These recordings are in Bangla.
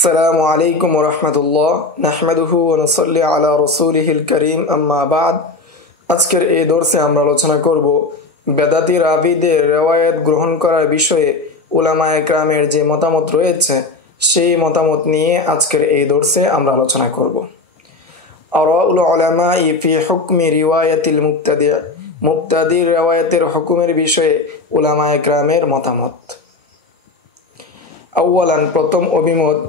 আসসালামু আলাইকুম ওয়া রাহমাতুল্লাহ নাহমাদুহু ওয়া নুসাল্লি আলা রাসূলিহিল কারীম আম্মা বাদ। আজকের এই দর্সে আমরা আলোচনা করব বেদাতি রাবীদের riwayat গ্রহণ করার বিষয়ে উলামায়ে কেরামের যে মতামত রয়েছে সেই মতামত নিয়ে আজকের এই দর্সে আমরা আলোচনা করব। আরাউল উলামাই ফি হুকমি রিওয়ায়াতিল মুবতাদির riwayatের হুকুমের বিষয়ে উলামায়ে কেরামের মতামত। আউয়ালান প্রথম অভিমত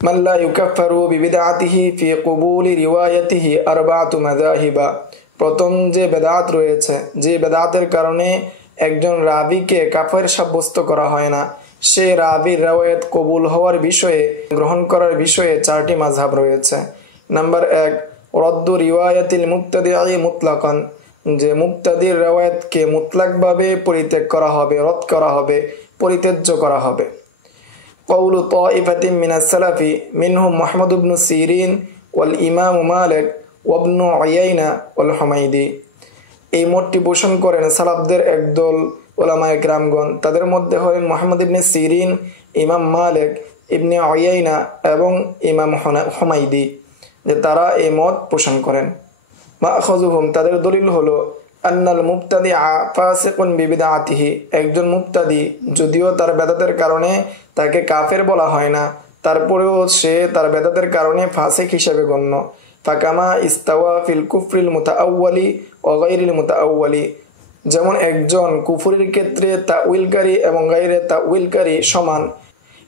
মান লা ইউকাফফারু বিবিদআতিহি ফি কুবুলি রিওয়ায়াতিহি আরবাআতু মাযাহিবা। প্রথম যে বেদাত রয়েছে, যে বেদাতের কারণে একজন রাবীকে কাফের সাব্যস্ত করা হয় না, সে রাবীর riwayat কবুল হওয়ার বিষয়ে গ্রহণ করার বিষয়ে চারটি মাযহাব রয়েছে। নাম্বার 1, রদ্দু রিওয়ায়াতিল মুবতাদিই মুতলাকান, যে মুবতাদির riwayatকে মুতলাকভাবে পরিত্যাগ করা হবে, রদ করা হবে, পরিত্যাজ্য করা হবে। قول طائفة من السلف منهم محمد بن سيرين والإمام مالك وابن عيينة والحميدي। এই মতটি পোষণ করেন সালাফদের একদল উলামায়ে কেরামগণ। তাদের মধ্যে হলেন মুহাম্মদ ইবনে সিরিন, ইমাম মালিক, ইবনে উয়াইনা এবং ইমাম হুমাইদি, যে তারা এই মত পোষণ করেন। মা'খাযুহুম, তাদের দলিল হলো আন্নাল মুবতাদিআ ফাসিকুন বিবিদআতিহি, একজন মুবতাদি যদিও তার বেদাতের কারণে তাকে কাফের বলা হয় না, তারপরেও সে তার বেদাতের কারণে ফাসিক হিসেবে গণ্য। ফাকামা ইস্তাওয়া ফিল কুফরিল মুতাআওয়ালি ওয়া গায়রিল মুতাআওয়ালি, যেমন একজন কুফরের ক্ষেত্রে তাউইলকারী এবং গায়রে তাউইলকারী সমান।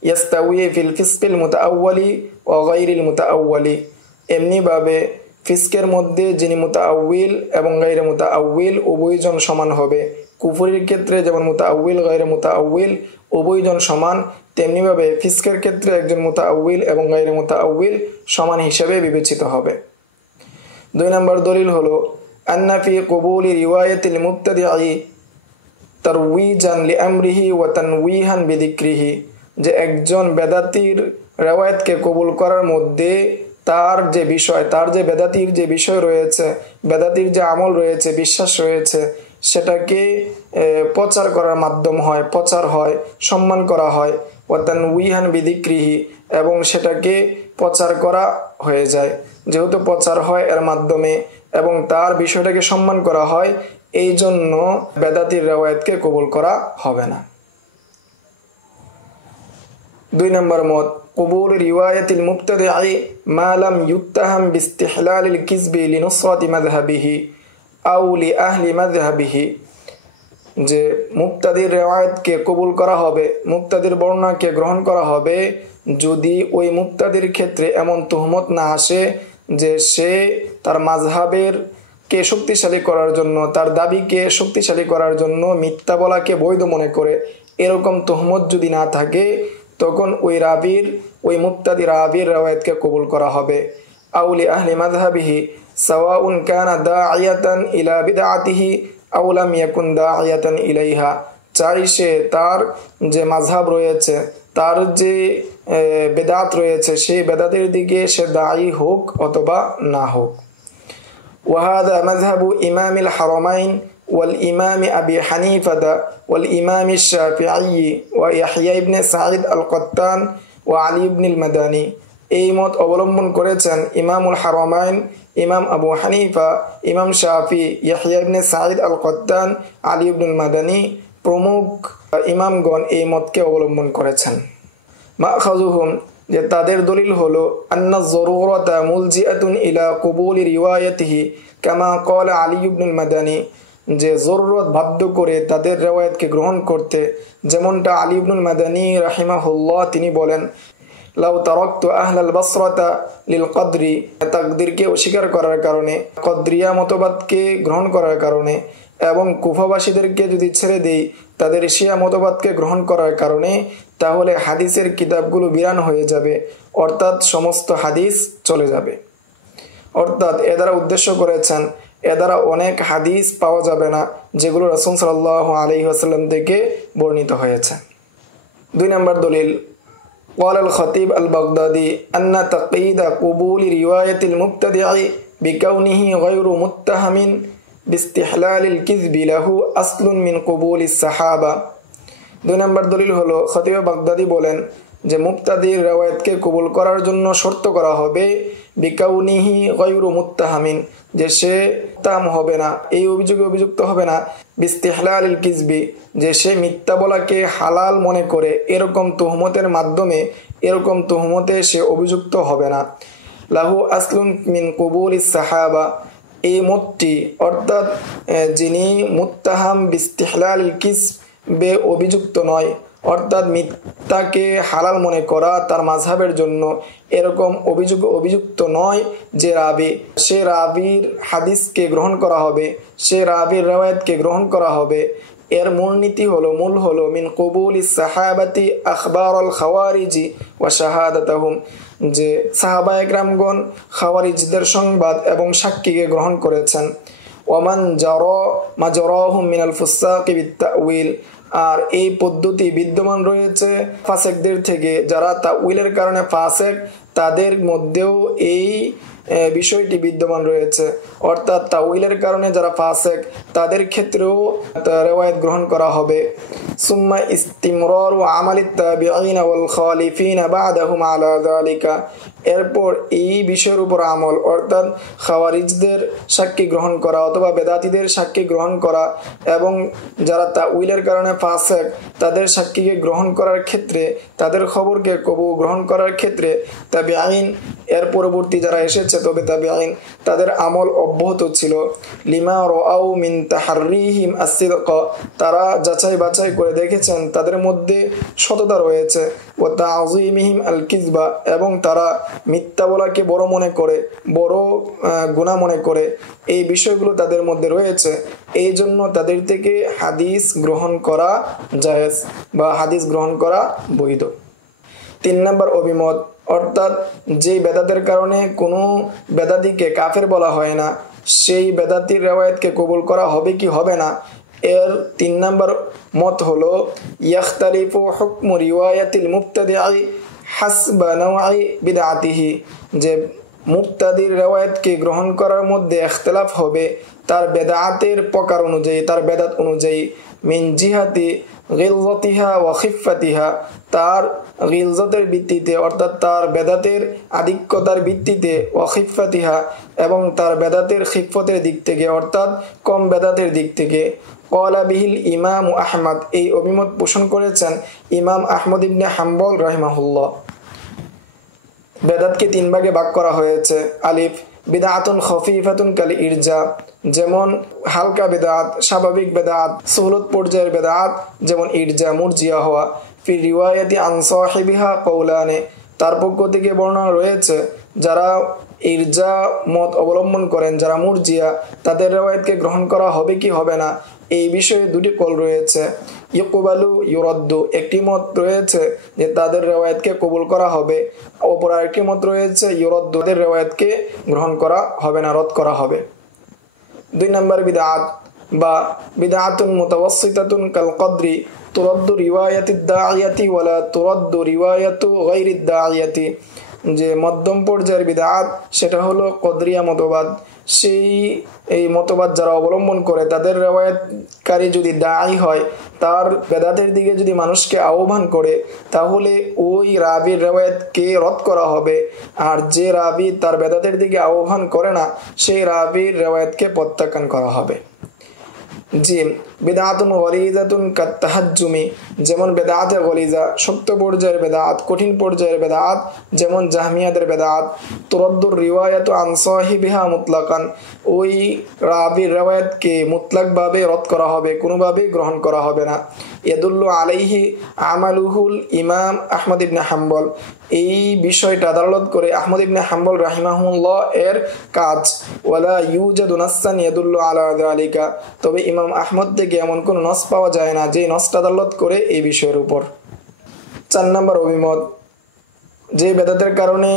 ইয়াস্তাউই ফিল ফিসকিল মুতাআওয়ালি ওয়া গায়রিল মুতাআওয়ালি, এমনি ভাবে ফিসকের মধ্যে যিনি মুতাআউইল এবং গায়রে মুতাআউইল উভয়জন সমান হবে। কুফরের ক্ষেত্রে যেমন মুতাআউইল গায়রে মুতাআউইল উভয়জন সমান, তেমনি ভাবে ফিসকের ক্ষেত্রে একজন মুতাআউইল এবং গায়রে মুতাআউইল সমান হিসেবে বিবেচিত হবে। 2 নম্বর দলিল হলো আন্না ফি কুবুলি রিওয়ায়াতিল মুবতাদিই তারউইজান লিআমরিহি ওয়া তানওয়িহান বিযিকরিহি, যে একজন বেদাতীর riwayatকে কবুল করার মধ্যে তার যে বিষয়, তার যে বেদাতির যে বিষয় রয়েছে, বেদাতির যে আমল রয়েছে, বিশ্বাস রয়েছে, সেটাকে প্রচার করার মাধ্যম হয়, প্রচার হয়, সম্মান করা হয়। ওয়া তানওয়িহান বিযিকরিহি, এবং সেটাকে প্রচার করা হয়ে যায়। যেহেতু প্রচার হয় এর মাধ্যমে এবং তার বিষয়টাকে সম্মান করা হয়, এই জন্য বেদাতির riwayatকে কবুল করা হবে না। 2 নম্বর মত কবুল রিওয়ায়াতিল মুবতাদিই মা লাম ইউত্তাহাম বিইস্তিহলালিল কিযবি লিনুসরাতি মাযহাবিহি আও লিআহলি মাযহাবিহি, যে মুবতাদির riwayatকে কবুল করা হবে, মুবতাদির বর্ণনাকে গ্রহণ করা হবে যদি ওই মুবতাদির ক্ষেত্রে এমন তুহমত না আসে যে সে তার মাযহাবের কে শক্তিশালী করার জন্য, তার দাবিকে শক্তিশালী করার জন্য মিথ্যা বলাকে বৈধ মনে করে, এরকম তুহমত যদি না থাকে তখন ওই মুবতাদি রাবীর riwayatকে কবুল করা হবে। আও লিআহলি মাযহাবিহি সাওয়াউন কানা দাঈয়াতান ইলা বিদআতিহি আও লাম ইয়াকুন দাঈয়াতান ইলাইহা, চাই সে তার যে মাযহাব রয়েছে, তার যে বেদাত রয়েছে, সেই বেদাতের দিকে সে দায়ী হোক অথবা না হোক। ওয়া হাযা মাযহাবু ইমামিল হারামাইন ওয়াল ইমামি আবি হানিফা ওয়াল ইমামি শাফিঈ ওয়া ইয়াহইয়া ইবনে সাঈদ আল-কাত্তান ওয়া আলী ইবনুল মাদানী। এই মত অবলম্বন করেছেন ইমামুল হারামাইন, ইমাম আবু হানিফা, ইমাম শাফি, ইয়াহইয়া ইবনে সাঈদ আল-কাত্তান, আলী ইবনুল মাদানী প্রমুখ ইমামগণ এই মতকে অবলম্বন করেছেন। মা'খাযুহুম, যে তাদের দলিল হলো আন্না যরুরাতা মুলজিআতুন ইলা কুবুলি রিওয়ায়াতিহি কামা ক্বালা আলী ইবনুল মাদানী, যে জরুরত বাধ্য করে তাদের riwayatকে গ্রহণ করতে, যেমনটা আলী ইবনুল মাদানী রাহিমাহুল্লাহ তিনি বলেন, লাউ তারাকতু আহলাল বাসরাতা লিল কদরি, তাকদীরকে অস্বীকার করার কারণে, কদরিয়া মতবাদকে গ্রহণ করার কারণে, এবং কুফাবাসীদেরকে যদি ছেড়ে দেই তাদের শিয়া মতবাদকে গ্রহণ করার কারণে, তাহলে হাদিসের কিতাবগুলো বিরান হয়ে যাবে, অর্থাৎ সমস্ত হাদিস চলে যাবে। অর্থাৎ এ দ্বারা উদ্দেশ্য করেছেন এ দ্বারা অনেক হাদিস পাওয়া যাবে না যেগুলো রাসূল সাল্লাল্লাহু আলাইহি ওয়াসাল্লাম থেকে বর্ণিত হয়েছে। 2 নম্বর দলিল قال الخطيب البغدادي أن تقييد قبول رواية المبتدع بكونه غير متهم باستحلال الكذب له أصل من قبول الصحابة। 2 নম্বর দলিল হলো খতিব বাগদাদি বলেন যে মুক্তাদির রেওয়ায়াতকে কবুল করার জন্য শর্ত করা হবে বিকাউনিহি গায়রু মুত্তাহামিন, যে সে মুত্তাহাম হবে না, এই অভিযোগে অভিযুক্ত হবে না, বিস্তিহলালিল কিজবি, যে সে মিথ্যা বলাকে হালাল মনে করে এরকম তুহমতের মাধ্যমে এরকম তুহমতে সে অভিযুক্ত হবে না। লাহু আসলুন মিন কুবুলিস সাহাবা, এই মতটি অর্থাৎ যিনি মুত্তাহাম বিস্তিহলালিল কিজবে অভিযুক্ত নয়, অর্থাৎ মিথ্যাকে হালাল মনে করা তার মাযহাবের জন্য এরকম অভিযুক্ত নয় যে রাবি, সে রাবির হাদিসকে গ্রহণ করা হবে, সে রাবির রিওয়ায়াতকে গ্রহণ করা হবে। এর মূলনীতি হলো মিন কুবুলিস সাহাবাতি আখবারুল খাওয়ারিজি ওয়া শাহাদাতুহুম, যে সাহাবায়ে কেরামগণ খাওয়ারিজদের সংবাদ এবং সাক্ষীকে গ্রহণ করেছেন। ওয়ামান জারা মাজরাহুম মিনাল ফুসাকি বিত্তাউইল, আর এই পদ্ধতি বিদ্যমান রয়েছে ফাসেকদের থেকে, যারা তাউইলের কারণে ফাসেক তাদের মধ্যেও এই বিষয়টি বিদ্যমান রয়েছে, অর্থাৎ তাউইলের কারণে যারা ফাসেক তাদের ক্ষেত্রেও রিওয়ায়াত গ্রহণ করা হবে। সুম্মা ইস্তিমরারু আমালিত তাবিঈন ওয়াল খালিফিন বা'দাহুম আলা যালিকা, এরপর এই বিষয়ের উপর আমল, অর্থাৎ খাওয়ারিজদের সাক্ষী গ্রহণ করা অথবা বেদাতীদের সাক্ষী গ্রহণ করা এবং যারা তাউইলের কারণে ফাসেক তাদের সাক্ষীকে গ্রহণ করার ক্ষেত্রে, তাদের খবরকে গ্রহণ করার ক্ষেত্রে তাবিঈন এর পরবর্তী যারা এসেছে তবে তাবিঈন তাদের আমল অব্যাহত ছিল। লিমা রাআউ মিন তাহাররিহিম as-sidq, তারা যাচাই বাছাই করে দেখেছেন তাদের মধ্যে সততা রয়েছে। ওয়া তা'যীমিহিম আল-কিযবা, এবং তারা মিথ্যা বলাকে বড় মনে করে, বড় গুনাহ মনে করে, এই বিষয়গুলো তাদের মধ্যে রয়েছে। এই জন্য তাদের থেকে হাদিস গ্রহণ করা জায়েজ বা হাদিস গ্রহণ করা বৈধ। 3 নম্বর অভিমত, অর্থাৎ যে বেদাতের কারণে কোনো বেদাতীকে কাফের বলা হয় না, সেই বেদাতীর রিওয়ায়াতকে কবুল করা হবে কি হবে না, এর 3 নম্বর মত হলো ইয়াখতালিফু হুকমু রিওয়ায়াতিল মুবতাদিঈ হাসবা নাওঈ বিদআতিহি, যে মুবতাদির রিওয়ায়াতকে গ্রহণ করার মধ্যে ইখতিলাফ হবে তার বেদাতের প্রকার অনুযায়ী, তার বেদাত অনুযায়ী। মিন জিহাতি গিলজাতিহা ওয়া খিফাতিহা, তার গিলজাতের ভিত্তিতে অর্থাৎ তার বেদাতের আধিক্যতার ভিত্তিতে, ওয়া খিফাতিহা, এবং তার বেদাতের খিফতের দিক থেকে অর্থাৎ কম বেদাতের দিক থেকে। ক্বালা বিহিল ইমাম আহমদ, এই অভিমত পোষণ করেছেন ইমাম আহমদ ইবনে হাম্বল রাহিমাহুল্লাহ। বেদাতকে 3 ভাগে ভাগ করা হয়েছে। আলিফ বিদআতুন খফিফাতুন কাল ইরজা, যেমন হালকা বেদাত, স্বাভাবিক বেদাত, সুহলত পর্যায়ের বেদাত, যেমন ইরজা মুরজিয়া হওয়া। ফি রিওয়ায়াতি আন সাহিবিহা কওলানে, তার পক্ষ থেকে বর্ণনা রয়েছে যারা ইরজা মত অবলম্বন করেন, যারা মুরজিয়া, তাদের রিওয়ায়াতকে গ্রহণ করা হবে কি হবে না, এই বিষয়ে 2টি কল রয়েছে। ইকবালু ইউরাদ্দু, একটি মত রয়েছে যে তাদের রিওয়ায়াতকে কবুল করা হবে, অপর আরেকটি মত রয়েছে ইউরাদ্দু, তাদের রিওয়ায়াতকে গ্রহণ করা হবে না, রদ করা হবে। 2 নম্বর বিদআত বা বিদআতুন মুতাওয়াসসিতাতুন কাল কদরি তুরাদ্দু রিওয়ায়াতিদ দাঈয়াতি ওয়ালা তুরাদ্দু রিওয়ায়াতু গায়রিদ দাঈয়াতি, যে মধ্যম পর্যায়ের বিদআত সেটা হলো কদরিয়া মতবাদ। এই মতবাদ যারা অবলম্বন করে তাদের রিওয়ায়াতকারী যদি দাঈ হয়, তার বেদাতের দিকে যদি মানুষকে আহ্বান করে, তাহলে ওই রাবির রিওয়ায়াতকে রদ করা হবে। আর যে রাবি তার বেদাতের দিকে আহ্বান করে না, সেই রাবির রিওয়ায়াতকে প্রত্যাখ্যান করা হবে। জিম বিদআতুন গলিজাতুন কাত তাহাজ্জুমি, যেমন বেদাতে গলিজা, শক্ত পর্যায়ের বেদাত, কঠিন পর্যায়ের বেদাত, যেমন জাহমিয়াদের বেদাত। তুরাদ্দুর রিওয়ায়াতু আন সাহিবিহা মুতলাকান, ওই রাবির রিওয়ায়াতকে মুতলাকভাবে রদ করা হবে, কোনোভাবে গ্রহণ করা হবে না। ইয়াদুল্লু আলাইহি আমালুহুল ইমাম আহমদ ইবনে হাম্বল, এই বিষয়টা আদালত করে আহমদ ইবনে হাম্বল রাহিমাহুল্লাহ এর কাজ। ওয়ালা ইউজাদু নাসসান ইয়াদুল্লু আলা যালিকা, তবে ইমাম আহমদ থেকে এমন কোন নস পাওয়া যায় না যে নসটা আদালত করে এই বিষয়ের উপর। 4 নম্বর অভিমত, যে বেদাতের কারণে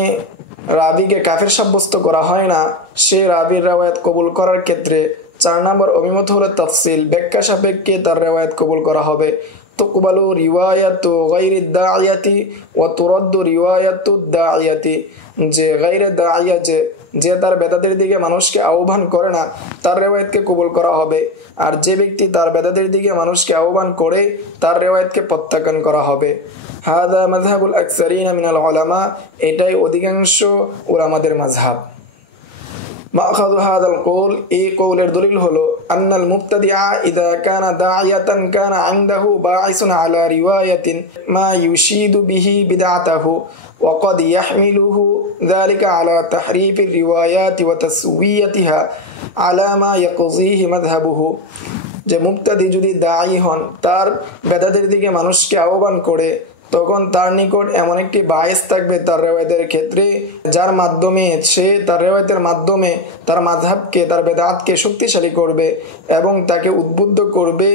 রাবিকে কাফের সাব্যস্ত করা হয় না, সে রাবির রিওয়ায়াত কবুল করার ক্ষেত্রে 4 নম্বর অভিমত হলো তাফসিল, ব্যাখ্যা সাপেক্ষে তার রিওয়ায়াত কবুল করা হবে। তুকবালু রিওয়ায়াতু গায়রিদ দাঈয়াতি ওয়া তুরাদ্দু রিওয়ায়াতুদ দাঈয়াতি, যে গায়রে দাঈয়া, যে তার বেদাতের দিকে মানুষকে আহ্বান করে না, তার রিওয়ায়াতকে কবুল করা হবে। আর যে ব্যক্তি তার বেদাতের দিকে মানুষকে আহ্বান করে, তার রিওয়ায়াতকে প্রত্যাখ্যান করা হবে। হাদা মাযহাবুল আকসারিনা মিনাল উলামা, এটাই অধিকাংশ উলামাদের মাযহাব। মাখাযু হাদাল কওল, এই কওলের দলিল হলো আন্নাল মুবতাদিআ ইযা কানা দাঈয়াতান কানা ইনদাহু বাঈসুন আলা রিওয়ায়াতিন মা ইউশিদু বিহি বিদআতাহু ওয়া ক্বাদ ইয়াহমিলুহু যালিকা আলা তাহরিফির রিওয়ায়াতি ওয়া তাসওয়িয়াতিহা আলা মা ইয়াকযিহি মাযহাবুহু। যে মুবতাদি যদি দাঈ হন, তার বেদাতের দিকে মানুষকে আহ্বান করে, তখন তার নিকট এমন একটি বায়েস থাকবে তার রেওয়ায়তের ক্ষেত্রে, যার মাধ্যমে সে তার রেওয়ায়তের মাধ্যমে তার মাযহাবকে, তার বেদাতকে শক্তিশালী করবে এবং তাকে উদ্বুদ্ধ করবে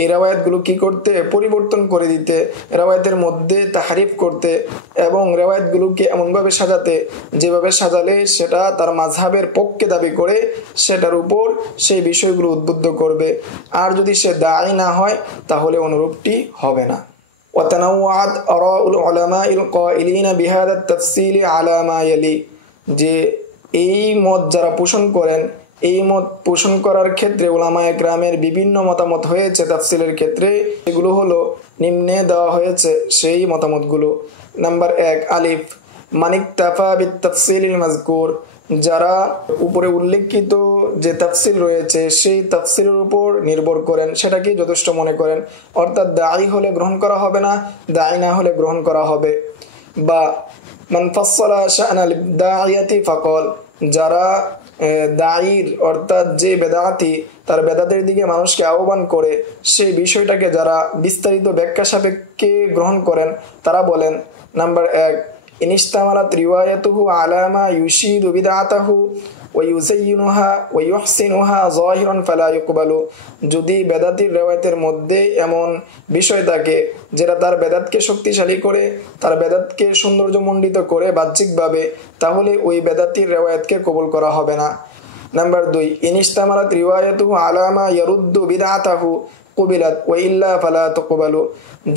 এই রেওয়ায়তগুলো কি করতে, পরিবর্তন করে দিতে, রেওয়ায়তের মধ্যে তাহরিফ করতে এবং রেওয়ায়তগুলোকে এমনভাবে সাজাতে যেভাবে সাজালে সেটা তার মাযহাবের পক্ষে দাবি করে সেটার উপর সেই বিষয়গুলো উদ্বুদ্ধ করবে। আর যদি সে দাঈ না হয় তাহলে অনুরূপটি হবে না। وتنوعت آراء العلماء القائلين بهذا التفصيل على ما يلي, যে এই মত যারা পোষণ করেন, এই মত পোষণ করার ক্ষেত্রে উলামায়ে কেরামের বিভিন্ন মতামত হয়েছে তাফসিলের ক্ষেত্রে। এগুলো হলো নিম্নে দেওয়া হয়েছে সেই মতামতগুলো। নাম্বার 1, আলিফ মানিকতাফা বিত-তাফসিলিল মাযকুর, যারা উপরে উল্লেখিত যে তাফসিল রয়েছে সেই তাফসিলের উপর নির্ভর করেন, সেটাকে যথেষ্ট মনে করেন। অর্থাৎ দাঈ হলে গ্রহণ করা হবে না, দাঈ না হলে গ্রহণ করা হবে। বা মান ফাসসালা শা'নাল দাঈয়াতি ফাকাল, যারা দাঈর অর্থাৎ যে বেদাতি তার বেদাতের দিকে মানুষকে আহ্বান করে সেই বিষয়টাকে যারা বিস্তারিত ব্যাখ্যা সাপেক্ষে গ্রহণ করেন তারা বলেন, নাম্বার 1, ইনিস্তামালাত রিওয়ায়াতুহু আলা মা ইউশিদু বিদআতাহু ওয়া ইউযায়্যিনুহা ওয়া ইউহসিনুহা যাহিরান ফালা ইউকবালু, যদি বেদাতির রিওয়ায়াতের মধ্যে এমন বিষয় থাকে যেটা তার বেদাতকে শক্তিশালী করে, তার বেদাতকে সৌন্দর্যমণ্ডিত করে বাহ্যিকভাবে, তাহলে ওই বেদাতির রিওয়ায়াতকে কবুল করা হবে না। নাম্বার 2, ইনিস্তামালাত রিওয়ায়াতুহু আলা মা ইয়ারুদ্দু বিদআতাহু কুবিলাত ওয়া ইল্লা ফালা তুকবালু,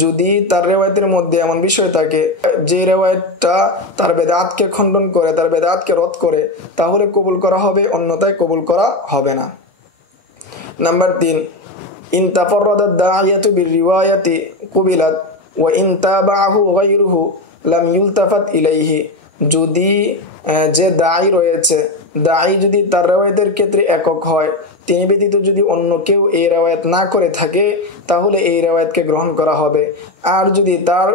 যদি তার রেওয়ায়তের মধ্যে এমন বিষয় থাকে যে রেওয়ায়তটা তার বেদাতকে খণ্ডন করে, তার বেদাতকে রদ করে, তাহলে কবুল করা হবে, অন্যথায় কবুল করা হবে না। নাম্বার 3, ইন তাফাররাদাদ দাঈয়াতু বির-রিওয়ায়াতি কুবিলাত ওয়া ইন তাবাআহু গায়রুহু লাম ইউলতাফাত ইলাইহি, যদি যে দাঈ রয়েছে, দাঈ যদি তার রেওয়ায়তের ক্ষেত্রে একক হয়, তিনি ব্যতীত যদি অন্য কেউ এই রেওয়ায়ত না করে থাকে তাহলে এই রেওয়ায়তকে গ্রহণ করা হবে। আর যদি তার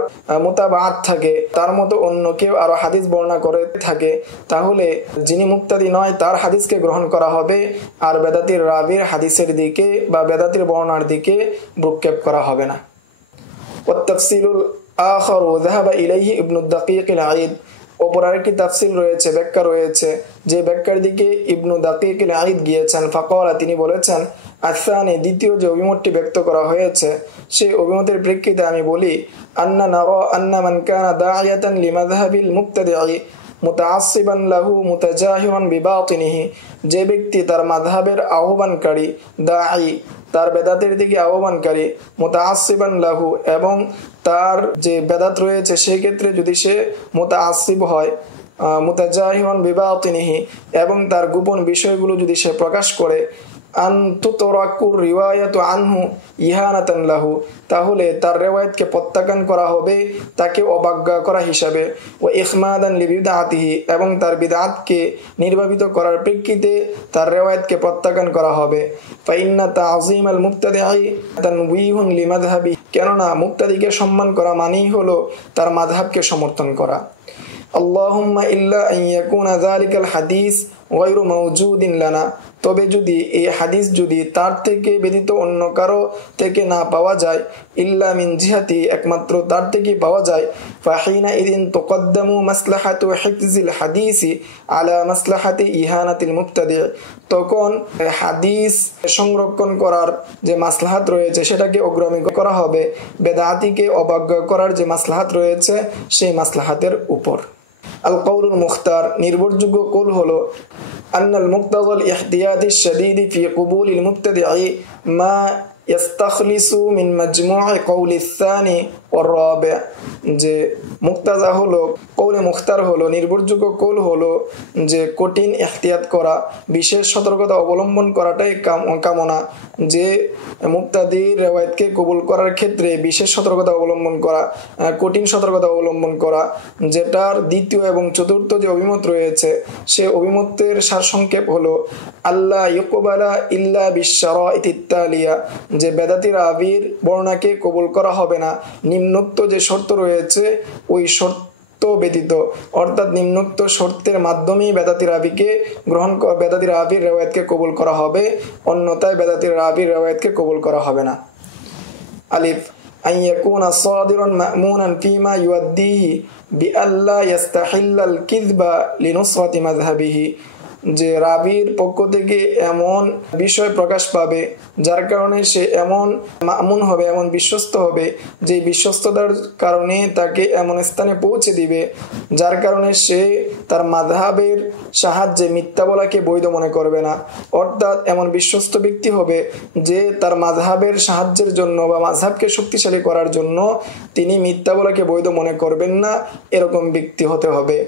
মুতাবাআত থাকে, তার মতো অন্য কেউ আরো হাদিস বর্ণনা করে থাকে, তাহলে যিনি মুক্তাদি নয় তার হাদিসকে গ্রহণ করা হবে, আর বেদাতির রাবির হাদিসের দিকে বা বেদাতির বর্ণনার দিকে ভ্রুক্ষেপ করা হবে না। ওয়াত-তাফসীলুল আখার যাহাবা ইলাইহি ইবনুদ দাকিকিল আইদ, অপর আরেকটি তাফসিল রয়েছে, ব্যাখ্যা রয়েছে, যে ব্যাখ্যার দিকে ইবনু দাকিকিল আইদ গিয়েছেন। ফাকালা, তিনি বলেছেন, আসানি, দ্বিতীয় যে অভিমতটি ব্যক্ত করা হয়েছে সেই অভিমতের প্রেক্ষিতে আমি বলি, আন্না নারা আন্না মান কানা দাঈয়াতান লিমাযহাবিল মুবতাদিঈ মুতাআসসিবান লাহু মুতাজাহিরান বিবাতিনিহি, যে ব্যক্তি তার মাযহাবের আহ্বানকারী, দাঈ, তার বেদাতের দিকে আহ্বানকারী, মুতাআসসিবান লাহু, এবং তার যে বেদাত রয়েছে সেই ক্ষেত্রে যদি সে মুতাআসসিব হয়, মুতাজাহিরান বিবাতিনিহি, এবং তার গোপন বিষয়গুলো যদি সে প্রকাশ করে, আন তুতরাকুর রিওয়ায়াতু আনহু ইহানাতান লাহু, তাহলে তার রিওয়ায়াতকে প্রত্যাখ্যান করা হবে তাকে অবজ্ঞা করা হিসাবে, ও ইখমাদান লিবিদআতিহি, এবং তার বিদআতকে নির্বাপিত করার প্রেক্ষিতে তার রিওয়ায়াতকে প্রত্যাখ্যান করা হবে। ফাইন্না তাযীমাল মুবতাদিঈ তানওয়ীহুন লিমাযহাবি, কেননা মুবতাদিকে সম্মান করা মানেই হলো তার মাযহাবকে সমর্থন করা। আল্লাহুম্মা ইল্লা আন ইয়াকুনা যালিকাল হাদিস গায়রু মাওজুদিন লানা, তবে যদি এই হাদিস যদি তার থেকে ব্যতীত অন্য কারো থেকে না পাওয়া যায়, ইল্লা মিন জিহাতি, একমাত্র তার থেকে পাওয়া যায়, ফাহিনা ইদিন তুকদ্দামু মাসলাহাতু হিফজিল হাদিসি আলা মাসলাহাতি ইহানাতিল মুবতাদি, তখন হাদিস সংরক্ষণ করার যে মাসলাহাত রয়েছে সেটাকে অগ্রামী করা হবে বেদাতিকে অবজ্ঞা করার যে মাসলাহাত রয়েছে সেই মাসলাহাতের উপর। আল কওলুল মুখতার, নির্ভরযোগ্য কৌল হলো, আন্নাল মুক্তাদাল ইহতিয়াতিশ শাদীদি ফি কুবুলিল মুবতাদিঈ মা ইস্তাখলিসু মিন মাজমু'i কওলিস সানি ওয়ার-রাবি', যে মুক্তাজা হলো কৌলে মুখতার হলো নির্ভরযোগ্য কৌল হলো যে কঠিন ইহতিয়াত করা, বিশেষ সতর্কতা অবলম্বন করাটাই কামনা, যে মুক্তাদির রিওয়ায়াতকে কবুল করার ক্ষেত্রে বিশেষ সতর্কতা অবলম্বন করা, কঠিন সতর্কতা অবলম্বন করা, যেটার দ্বিতীয় এবং চতুর্থ যে অভিমত রয়েছে সে অভিমতের সারসংক্ষেপ হলো আল্লাহ ইউকবালা ইল্লা বিশ-শারাইতিত তালিয়া, যে বেদাতি রাবীর বর্ণনাকে কবুল করা হবে না নিম্নোক্ত যে শর্ত রয়েছে ওই শর্ত ব্যতীত, অর্থাৎ নিম্নোক্ত শর্তের মাধ্যমেই বেদাতি রাবীর রিওয়ায়াতকে কবুল করা হবে, অন্যথায় বেদাতি রাবীর রিওয়ায়াতকে কবুল করা হবে না। আলিফ আন ইয়াকুনা সাদিরান মা'মুনান ফীমা ইউআদ্দিহি বিআল্লা ইস্তাহিল্লাল কিযবা লিনুসরাতি মাযহাবিহি, যে রাবীর পক্ষ থেকে এমন বিষয় প্রকাশ পাবে যার কারণে সে এমন মামুন হবে, এমন বিশ্বস্ত হবে, যে বিশ্বস্ততার কারণে তাকে এমন স্থানে পৌঁছে দিবে যার কারণে সে তার মাযহাবের সাহায্যে মিথ্যা বলাকে বৈধ মনে করবে না। অর্থাৎ এমন বিশ্বস্ত ব্যক্তি হবে যে তার মাযহাবের সাহায্যের জন্য বা মাযহাবকে শক্তিশালী করার জন্য তিনি মিথ্যা বলাকে বৈধ মনে করবেন না, এরকম ব্যক্তি হতে হবে।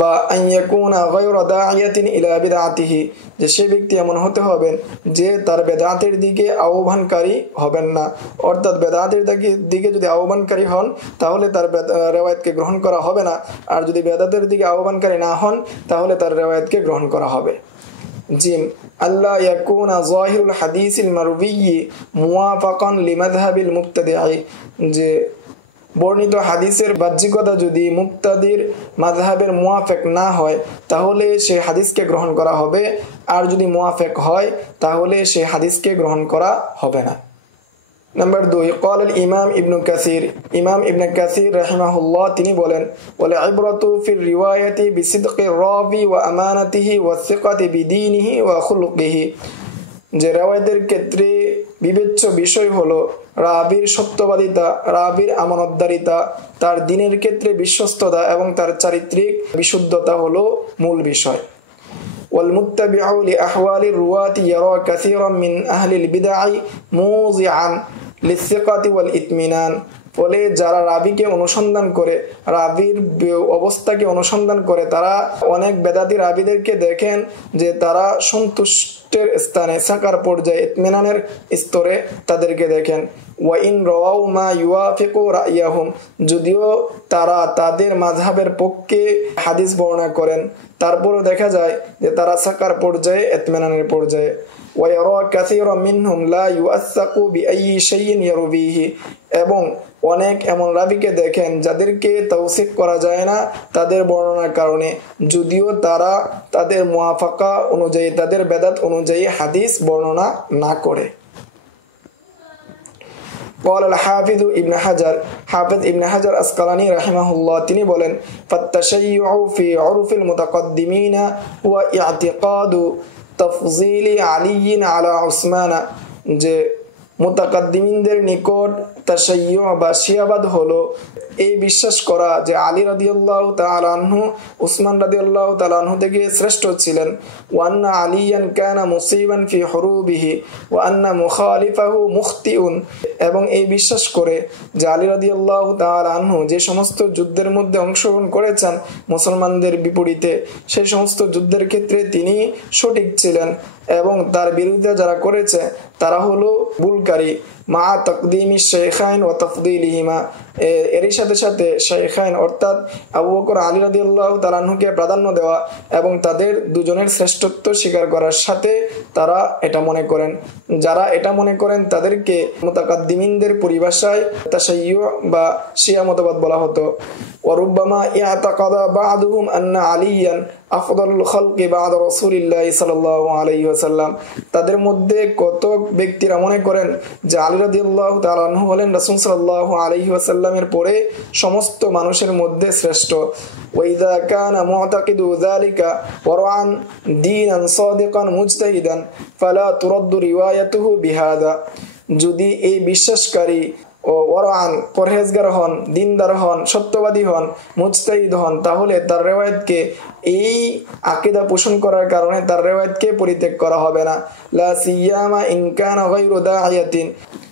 বা আন ইয়াকুনা গায়রা দা'iয়াতিন ইলা বিদআতিহি, যে সে ব্যক্তি এমন হতে হবেন যে তার বেদাতের দিকে আহ্বানকারী হবেন না, অর্থাৎ বেদাতের দিকে যদি আহ্বানকারী হন তাহলে তার রিওয়ায়াতকে গ্রহণ করা হবে না, আর যদি বেদাতের দিকে আহ্বানকারী না হন তাহলে তার রিওয়ায়াতকে গ্রহণ করা হবে। জিম আল্লাহ ইয়াকুনা যাহিরুল হাদিসিল মারউয়ি মুওয়াফাকান লিমাযহাবিল মুবতাদি'i, যে বর্ণিত হাদিসের বাহ্যিকতা যদি মুক্তাদির মাযহাবের মুওয়াফিক না হয় তাহলে সে হাদিসকে গ্রহণ করা হবে, আর যদি মুওয়াফিক হয় তাহলে সে হাদিসকে গ্রহণ করা হবে না। নাম্বার 2, قال الامام ابن كثير, ইমাম ইবনে কাসির রাহিমাহুল্লাহ তিনি বলেন ওয়াল ইবরাতু ফির রিওয়ায়াতি বিসিদকির রাবি ওয়া আমানাতিহি ওয়া সিকাতি বিদীনিহি ওয়া খুলুকিহি, যে রিওয়ায়াতের ক্ষেত্রে বিবেচ্য বিষয় হলো রাবীর সত্যবাদিতা, রাবীর আমানতদারিতা, তার দ্বীনের ক্ষেত্রে বিশ্বস্ততা এবং তার চারিত্রিক বিশুদ্ধতা হলো মূল বিষয়। ওয়াল মুত্তাবিউ লিআহওয়ালির রুয়াতি ইয়ারা কাসীরাম মিন আহলিল বিদআ মুযিআন লিসিকাতি ওয়াল ইতমিনান, ফলে যারা রাবীকে অনুসন্ধান করে, রাবীর অবস্থাকে অনুসন্ধান করে, তারা অনেক বেদাতি রাবীদেরকে দেখেন যে তারা সন্তুষ্টের স্থানে, সাকার পর্যায়ে, ইতমিনানের স্তরে তাদেরকে দেখেন। ওয়া ইন রাওয়াউ মা ইউয়াফিকু রা'য়াহুম, যদিও তারা তাদের মাযহাবের পক্ষে হাদিস বর্ণনা করেন তারপরও দেখা যায় যে তারা সাকার পর্যায়ে, ইতমিনানের পর্যায়ে। ওয়া ইয়ারা কাসীরাম মিনহুম লা ইউআসসাকু বিআইয়ি শাইইন ইয়ারবিহি, এবং অনেক এমন রাবীকে দেখেন যাদেরকে তাওসিক করা যায় না তাদের বর্ণনার কারণে, যদিও তারা তাদের মুওয়াফাকা অনুযায়ী, তাদের বেদাত অনুযায়ী হাদিস বর্ণনা না করে। قال الحافظ ابن حجر, হাফেজ ইবনে হাজার আসকালানী রাহিমাহুল্লাহ তিনি বলেন ফাত্তাশাইয়্যু ফি উরফিল মুতাকাদ্দিমিনা ওয়া ই'তিকাদু তাফযীলি আলীয়্যিন আলা উসমানা, যে মুতাকাদ্দিমিনদের নিকট তাশাইয়্যু বা শিয়াবাদ হলো এই বিশ্বাস করা যে আলী রাদিয়াল্লাহু তাআলা আনহু উসমান রাদিয়াল্লাহু তাআলা আনহু থেকে শ্রেষ্ঠ ছিলেন, ওয়া আন্না আলিয়ান কানা মুসিবান ফি হুরুবিহি ওয়া আন্না মুখালিফাহু মুখতিউন, এবং এই বিশ্বাস করে যে আলী রাদিয়াল্লাহু তাআলা আনহু যে সমস্ত যুদ্ধের মধ্যে অংশগ্রহণ করেছেন মুসলমানদের বিপরীতে, সেই সমস্ত যুদ্ধের ক্ষেত্রে তিনি সঠিক ছিলেন এবং তার বিরুদ্ধে যারা করেছে তারা হলো ভুলকারী। মা তাকদিমি শাইখাইন ওয়া তাফদীলিহিমা, এরই সাথে সাথে শাইখাইন অর্থাৎ আবু বকর আলী রাদিয়াল্লাহু তাআলা আনহুকে প্রাধান্য দেওয়া এবং তাদের দুজনের শ্রেষ্ঠত্ব স্বীকার করার সাথে তারা এটা মনে করেন, যারা এটা মনে করেন তাদেরকে মুতাকাদ্দিমিনদের পরিভাষায় তাশাইয়্যু বা শিয়া মতবাদ বলা হতো। ওয়ারুব্বামা ইয়াতাকাদা বা'দুহুম আন্না আলিয়ান আফদালুল খালকি বা'দা রাসূলিল্লাহি সাল্লাল্লাহু আলাইহি ওয়াসাল্লাম, তাদের মধ্যে কত ব্যক্তিরা মনে করেন যে আলী রাদিয়াল্লাহু তাআলা আনহু হলেন রাসূল সাল্লাল্লাহু আলাইহি ওয়াসাল্লামের পরে সমস্ত মানুষের মধ্যে শ্রেষ্ঠ। ওয়া ইযা কানা মু'তাকিদু যালিকা ওয়ারা'আন দীনান সাদিকান মুজতাহিদান ফালা তুরাদ্দু রিওয়ায়াতুহু বিহাদা, যদি এই বিশ্বাসকারী ও ওয়ারা'আন পরহেজগার হন, দিনদার হন, সত্যবাদী হন, মুজতাহিদ হন, তাহলে তার রিওয়ায়াতকে এই আকীদা পোষণ করার কারণে তার রিওয়ায়াতকে পরিত্যাগ করা হবে না। লা সিয়ামা ইন কানা গায়রু দা'iয়াতিন,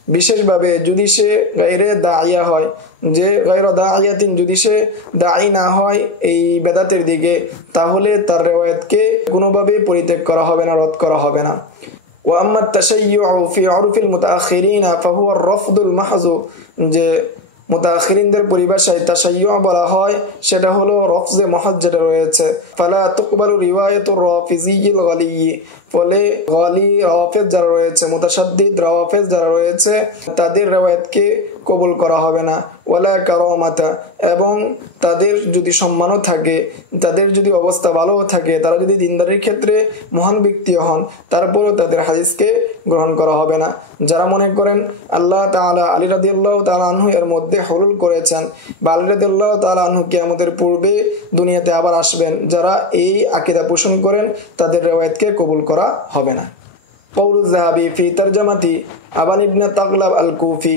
বিশেষভাবে যদি সে গায়রে দাইয়া হয়, যে গায়র দাইয়াতিন, যদি সে দায়ী না হয় এই বেদাতের দিকে, তাহলে তার রিওয়ায়াতকে কোনোভাবেই পরিত্যাগ করা হবে না, রদ করা হবে না। ওয়া আম্মা তাশাইয়্যু ফি উরফিল মুতাআখিরিনা ফাহুয়া আর-রাফদুল মাহযু, যে মুতাআখিরিনদের পরিভাষায় তাশাইয়্যু বলা হয়, সেটা হলো রফজে মহজ যেটা রয়েছে। ফালা তুকবালু রিওয়ায়াতুর রাফিজিয়্যিল গালিয়্যি, ফলে গালি রাফেজ যারা রয়েছে, মুতাশাদ্দিদ রাফেজ যারা রয়েছে, তাদের রিওয়ায়াতকে কবুল করা হবে না। ওয়ালা কারামাতা, এবং তাদের যদি সম্মানও থাকে, তাদের যদি অবস্থা ভালো থাকে, তারা যদি দিনদারির ক্ষেত্রে মহান ব্যক্তিও হন, তারপরও তাদের হাদিসকে গ্রহণ করা হবে না। যারা মনে করেন আল্লাহ তাআলা আলী রাদিয়াল্লাহু তাআলা আনহু এর মধ্যে হুলুল করেছেন, বা আলী রাদিয়াল্লাহু তাআলা আনহু কিয়ামতের পূর্বে দুনিয়াতে আবার আসবেন, যারা এই আকীদা পোষণ করেন, তাদের রিওয়ায়াতকে কবুল করা হবে না। কওলুজ যাহাবী ফি তারজামাতি আবান ইবনে তাগলাব আল কুফি,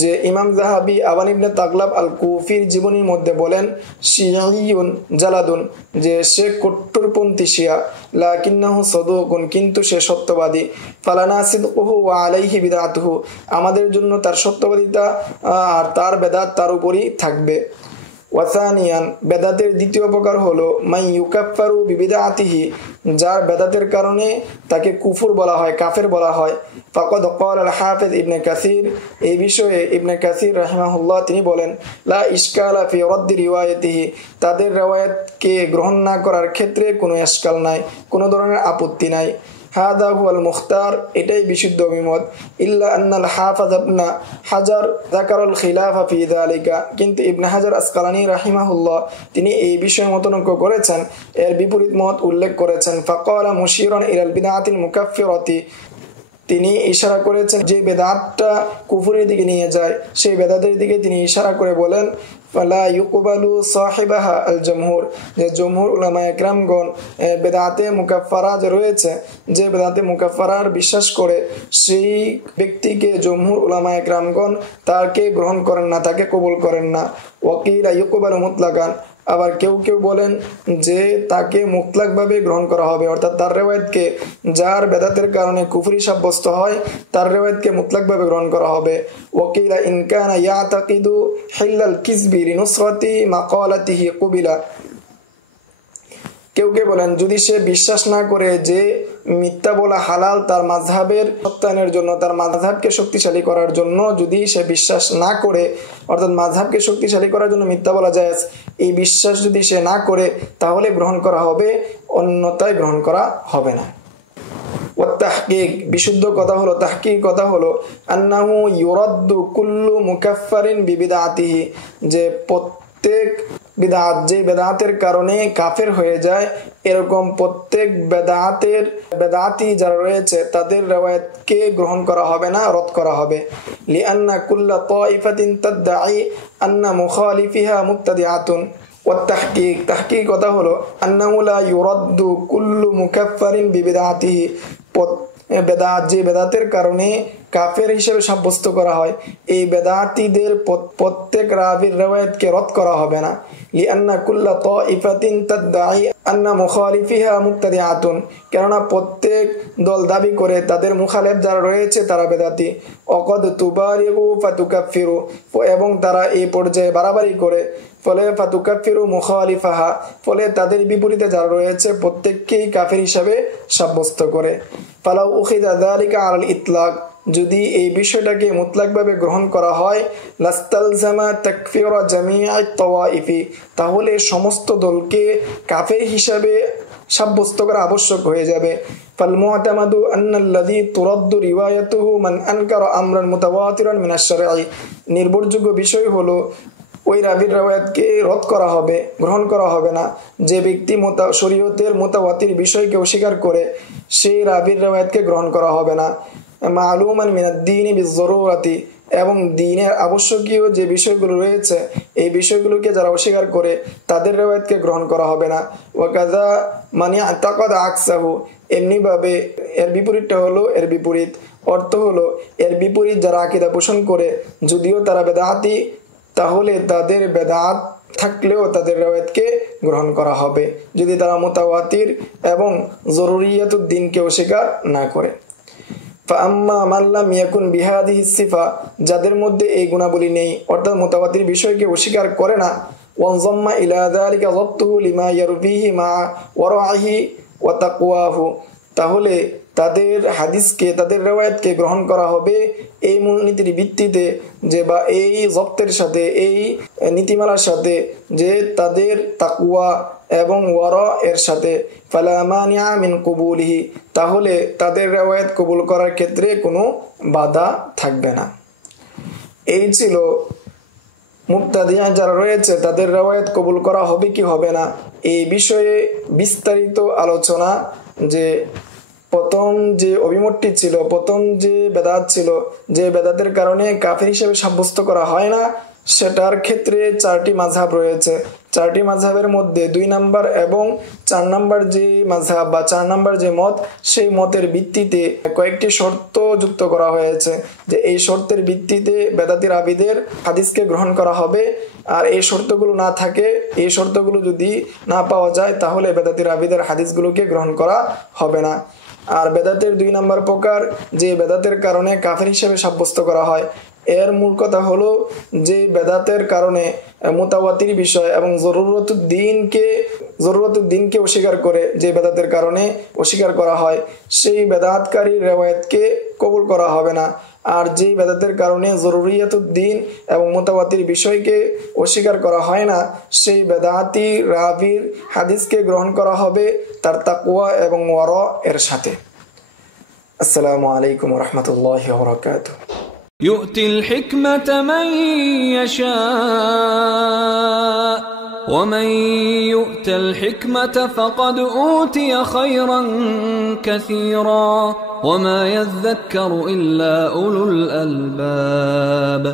যে ইমাম যাহাবী আবান ইবনে তাগলাব আল কুফির জীবনীর মধ্যে বলেন, শিয়াইয়ুন জালাদুন, যে সে কট্টরপন্থী শিয়া, লাকিন্নাহু সাদুকুন, কিন্তু সে সত্যবাদী, ফালানা সিদকুহু ওয়া আলাইহি বিদআতুহু, আমাদের জন্য তার সত্যবাদিতা আর তার বেদাত তার উপরই থাকবে। ওয়াসানিয়ান, বেদাতের দ্বিতীয় প্রকার হলো মাই ইউকাফফারু বিবিদআতিহি, যার বেদাতের কারণে তাকে কুফর বলা হয়, কাফের বলা হয়। ফাকাদ ক্বাল আল হাফিজ ইবনে কাসির, এই বিষয়ে ইবনে কাসির রাহিমাহুল্লাহ তিনি বলেন, লা ইশকালা ফি রাদ্দি রিওয়ায়াতিহি, তাদের রিওয়ায়াতকে গ্রহণ না করার ক্ষেত্রে কোনো ইশকাল নাই, কোনো ধরনের আপত্তি নাই। হাদা হুয়াল মুখতার, এটাই বিশুদ্ধ অভিমত। ইল্লা আন্নাল হাফিজ ইবনে হাজার যাকারাল খিলাফা ফি যালিকা, কিন্তু ইবনে হাজার আসকালানী রাহিমাহুল্লাহ তিনি এই বিষয়ে মতনৈক্য করেছেন, এর বিপরীত মত উল্লেখ করেছেন। ফাকালা মুশিরান ইলাল বিদআতিল মুকাফফিরাতি, তিনি ইশারা করেছেন যে বেদাতটা কুফরের দিকে নিয়ে যায়, সেই বেদাতের দিকে তিনি ইশারা করে বলেন, ফালা ইউকবালু সাহিবাহা আল জমহুর, যে জমহুর উলামায়ে কেরামগণ বেদাতে মুকাফফারা যে রয়েছে, যে বেদাতে মুকাফফারার বিশ্বাস করে, সেই ব্যক্তিকে জমহুর উলামায়ে কেরামগণ তাকে গ্রহণ করেন না, তাকে কবুল করেন না। ওয়াকিলা ইউকবালু মুতলাকান, আবার কেউ কেউ বলেন যে তাকে মুতলাকভাবে গ্রহণ করা হবে, অর্থাৎ তার রিওয়ায়াতকে, যার বেদাতের কারণে কুফরি সাব্যস্ত হয়, তার রিওয়ায়াতকে মুতলাকভাবে গ্রহণ করা হবে। ওয়াকিলা ইন কানা ইয়াতাকিদু হিল্লাল কিযবি লিনুসরাতি মাকালাতিহি কুবিলা, কেউ কেউ বলেন যদি সে বিশ্বাস না করে যে মিথ্যা বলা হালাল, তার মাযহাবের সত্যায়নের জন্য, তার মাযহাবকে শক্তিশালী করার জন্য যদি সে বিশ্বাস না করে, অর্থাৎ মাযহাবকে শক্তিশালী করার জন্য মিথ্যা বলা জায়েজ, এই বিশ্বাস যদি সে না করে, তাহলে গ্রহণ করা হবে, অন্যথায় গ্রহণ করা হবে না। ওয়াত-তাহকীক, বিশুদ্ধ কথা হলো, তাহকীক কথা হলো, আন্নাহু ইউরাদ্দু কুল্লু মুকাফফারিন বিবিদআতিহি, যে প্রত্যেক বিদআত, যে বেদাতের কারণে কাফের হয়ে যায়, এরকম প্রত্যেক বেদাতি যারা রয়েছে, তাদের রিওয়ায়াতকে গ্রহণ করা হবে না, রদ করা হবে। লিআন্না কুল্লা তাইফাতিন তাদঈ আন্না মুখালিফিহা মুবতাদিআতুন। ওয়াত-তাহকীক, তাহকীক কথা হলো, আন্নাহু লা ইউরাদ্দু কুল্লু মুকাফফারিন বিবিদআতিহি, বেদাত, যে বেদাতের কারণে কাফের হিসেবে সাব্যস্ত করা হয়, এই বেদাতীদের প্রত্যেক রাবির রিওয়ায়াতকে রদ করা হবে না। লিআন্না কুল্লা তাইফাতিন তাদঈ আন্না মুখালিফিহা মুবতাদিআতুন, কেননা প্রত্যেক দল দাবি করে তাদের মুখালেফ যারা রয়েছে তারা বেদাতি। ওয়াকাদ তুবারিগু ফাতুকাফিরু, এবং তারা এই পর্যায়ে বাড়াবাড়ি করে, ফলে ফাতুকাফিরু মুখালিফাহা, ফলে তাদের বিপরীতে যারা রয়েছে প্রত্যেককেই কাফের হিসাবে সাব্যস্ত করে। ফালাউ উখিযা যালিকা আলাল ইতলাক, যদি এই বিষয়টাকে মুতলাকভাবে গ্রহণ করা হয়, লাস্তালজামা তাকফিরা জামিআত তাওয়াইফি, তাহলে সমস্ত দলকে কাফের হিসাবে সাব্যস্ত করা আবশ্যক হয়ে যাবে। ফাল মুতামাদু আন্নাল্লাযী তুরাদ্দু রিওয়ায়াতুহু মান আনকারা আমরান মুতাওয়াতিরান মিনাশ শারঈ, নির্ভরযোগ্য বিষয় হলো ওই রাবির রিওয়ায়াতকে রদ করা হবে, গ্রহণ করা হবে না, যে ব্যক্তি শরীয়তের মুতাওয়াতির বিষয়কে অস্বীকার করে, সেই রাবির রিওয়ায়াতকে গ্রহণ করা হবে না। মালুমান মিনাদ-দীনি বিয-যরুরাতি, এবং দ্বীনের আবশ্যকীয় যে বিষয়গুলো রয়েছে, এই বিষয়গুলোকে যারা অস্বীকার করে, তাদের রিওয়ায়াতকে গ্রহণ করা হবে না। ওয়াকাযা মান ইয়াতাকাদা আকসাহু, এমনিভাবে এর বিপরীতটা হলো এর বিপরীত, অর্থ হলো এর বিপরীত যারা আকীদা পোষণ করে, যদিও তারা বেদাতি, তাহলে তাদের বেদাত থাকলেও তাদের রিওয়ায়াতকে গ্রহণ করা হবে, যদি তারা মুতাওয়াতির এবং জরুরিয়াতুদ দ্বীনকে অস্বীকার না করে। ফাআম্মা মান লাম ইয়াকুন বিহাদিহি সিফা, যাদের মধ্যে এই গুণাবলী নেই অর্থাৎ মুতাওয়াতির বিষয়কে অস্বীকার করে না, ওয়ানজাম্মা ইলা যালিকা যাবতুহু লিমা ইয়ারবিহি মা ওয়ারাহি ওয়া তাকওয়াহু, তাহলে তাদের হাদিসকে তাদের রিওয়ায়াতকে গ্রহণ করা হবে এই মূলনীতির ভিত্তিতে যে বা এই জব্তের সাথে এই নীতিমালার সাথে যে তাদের তাকওয়া এবং ওয়ারা এর সাথে, ফালা মানিআ মিন কবুলিহি, তাহলে তাদের রিওয়ায়াত কবুল করার ক্ষেত্রে কোনো বাধা থাকবে না। এই ছিল মুবতাদিআ যারা রয়েছে তাদের রিওয়ায়াত কবুল করা হবে কি হবে না এই বিষয়ে বিস্তারিত আলোচনা। যে প্রথম যে অভিমতটি ছিল, প্রথম যে বেদাত ছিল, যে বেদাতের কারণে কাফির হিসেবে সাব্যস্ত করা হয় না, সেটার ক্ষেত্রে 4টি মাযহাব রয়েছে। 4টি মাযহাবের মধ্যে 2 নম্বর এবং 4 নম্বর যে মাযহাব বা 4 নম্বর যে মত, সেই মতের ভিত্তিতে কয়েকটি শর্ত যুক্ত করা হয়েছে যে এই শর্তের ভিত্তিতে বেদাতি রাবীদের হাদিসকে গ্রহণ করা হবে। আর এই শর্তগুলো না থাকে, এই শর্তগুলো যদি না পাওয়া যায় তাহলে বেদাতি রাবীদের হাদিসগুলোকে গ্রহণ করা হবে না। আর বেদাতের 2 নম্বর প্রকার যে বেদাতের কারণে কাফির হিসেবে সাব্যস্ত করা হয়, এর মূল কথা হলো যে বেদাতের কারণে মুতাওয়াতির বিষয় এবং জরুরতুদ্দিনকে অস্বীকার করে, যে বেদাতের কারণে অস্বীকার করা হয় সেই বেদাতকারী রিওয়ায়াতকে কবুল করা হবে না। আর যেই বেদাতের কারণে জরুরিয়াতুদ্দিন এবং মুতাওয়াতির বিষয়কে অস্বীকার করা হয় না, সেই বেদাতি রাবীর হাদিসকে গ্রহণ করা হবে তার তাকওয়া এবং ওয়ারা এর সাথে। আসসালামু আলাইকুম ওয়া রাহমাতুল্লাহি ওয়া বারাকাতুহু। يؤتي الحكمة من يشاء ومن يؤت الحكمة فقد أوتي خيرا كثيرا وما يذكر إلا أولو الألباب.